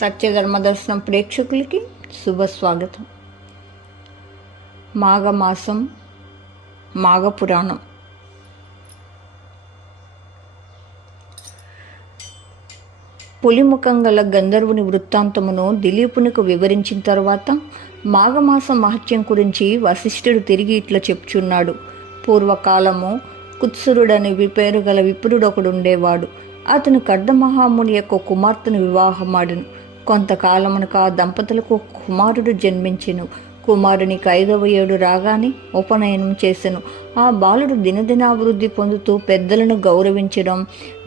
సత్యధర్మ దర్శనం ప్రేక్షకులకి శుభస్వాగతం. మాఘమాసం, మాఘపురాణం. పులిముఖం గల గంధర్వుని వృత్తాంతమును దిలీపునికి వివరించిన తర్వాత మాఘమాసం మహత్యం గురించి వశిష్ఠుడు తిరిగి ఇట్లా చెప్పుచున్నాడు. పూర్వకాలము కుత్సురుడని పేరు గల విప్రుడొకడుండేవాడు. అతను కర్దమహాముని యొక్క కుమార్తెను వివాహమాడెను. కొంతకాలమునకు ఆ దంపతులకు కుమారుడు జన్మించెను. కుమారునికి 5వ ఏడు రాగానే ఉపనయనం చేసెను. ఆ బాలుడు దినదినాభివృద్ధి పొందుతూ పెద్దలను గౌరవించడం,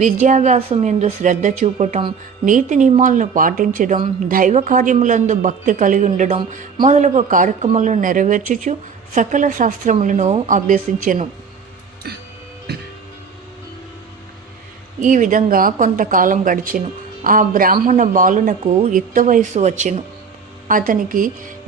విద్యాభ్యాసం యందు శ్రద్ధ చూపటం, నీతి నియమాలను పాటించడం, దైవ కార్యములందు భక్తి కలిగి ఉండడం మొదలగు కార్యక్రమాలను నెరవేర్చుచు సకల శాస్త్రములను అభ్యసించెను. ఈ విధంగా కొంతకాలం గడిచెను. ఆ బ్రాహ్మణ బాలునకు యుక్త వయస్సు వచ్చెను. అతనికి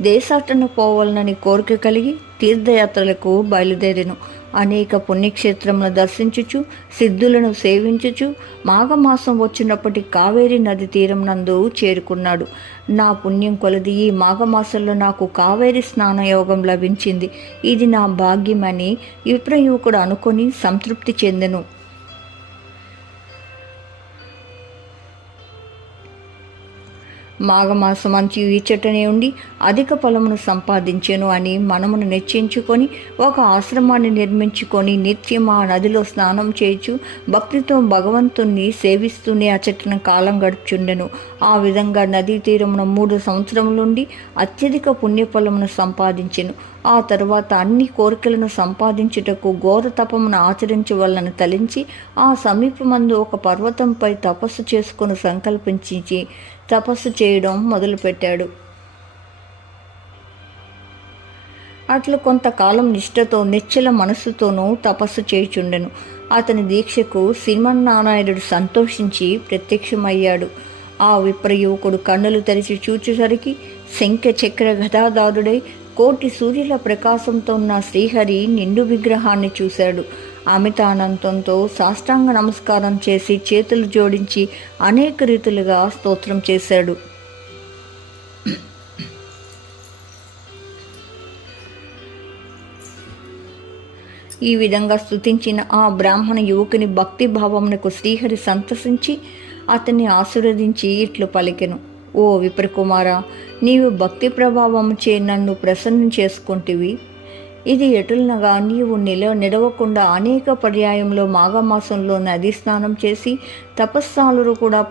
దేశాటన పోవాలనని కోరిక కలిగి తీర్థయాత్రలకు బయలుదేరెను. అనేక పుణ్యక్షేత్రములను దర్శించుచు సిద్ధులను సేవించుచు మాఘమాసం వచ్చినప్పటి కావేరీ నది తీరం నందు చేరుకున్నాడు. నా పుణ్యం కొలది ఈ మాఘమాసంలో నాకు కావేరీ స్నానయోగం లభించింది. ఇది నా భాగ్యమని విప్రయువకుడు అనుకొని సంతృప్తి చెందెను. మాఘమాసం మంచి ఈచటనే ఉండి అధిక ఫలమును సంపాదించెను అని మనమును నిశ్చయించుకొని ఒక ఆశ్రమాన్ని నిర్మించుకొని నిత్యం ఆ నదిలో స్నానం చేయుచు భక్తితో భగవంతుణ్ణి సేవిస్తూనే అచటన కాలం గడుపుచుండెను. ఆ విధంగా నదీ తీరమున 3 సంవత్సరములుండి అత్యధిక పుణ్యఫలమును సంపాదించెను. ఆ తరువాత అన్ని కోరికలను సంపాదించుటకు ఘోర తపమును ఆచరించవలనని తలించి ఆ సమీపమందు ఒక పర్వతంపై తపస్సు చేసుకుని సంకల్పించి తపస్సు చేయడం మొదలుపెట్టాడు. అట్లు కొంతకాలం నిష్ఠతో నిశ్చల మనస్సుతోనూ తపస్సు చేయుచుండెను. అతని దీక్షకు శ్రీమన్నారాయణుడు సంతోషించి ప్రత్యక్షమయ్యాడు. ఆ విప్రయువకుడు కన్నులు తెరిచి చూచేసరికి శంఖ చక్ర గదాధారుడై కోటి సూర్యుల ప్రకాశంతో ఉన్న శ్రీహరి నిండు విగ్రహాన్ని చూశాడు. అమితానందంతో సాష్టాంగ నమస్కారం చేసి చేతులు జోడించి అనేక రీతులుగా స్తోత్రం చేశాడు. ఈ విధంగా స్తుతించిన ఆ బ్రాహ్మణ యువకుని భక్తి భావమునకు శ్రీహరి సంతసించి అతన్ని ఆశీర్వదించి ఇట్లు పలికెను. ఓ విప్రకుమారా, నీవు భక్తి ప్రభావము చే నన్ను ప్రసన్నం చేసుకుంటివి. ఇది ఎటులనగా నీవు నిడవకుండా అనేక పర్యాయంలో మాఘమాసంలో నదీ స్నానం చేసి తపస్సాలురు కూడా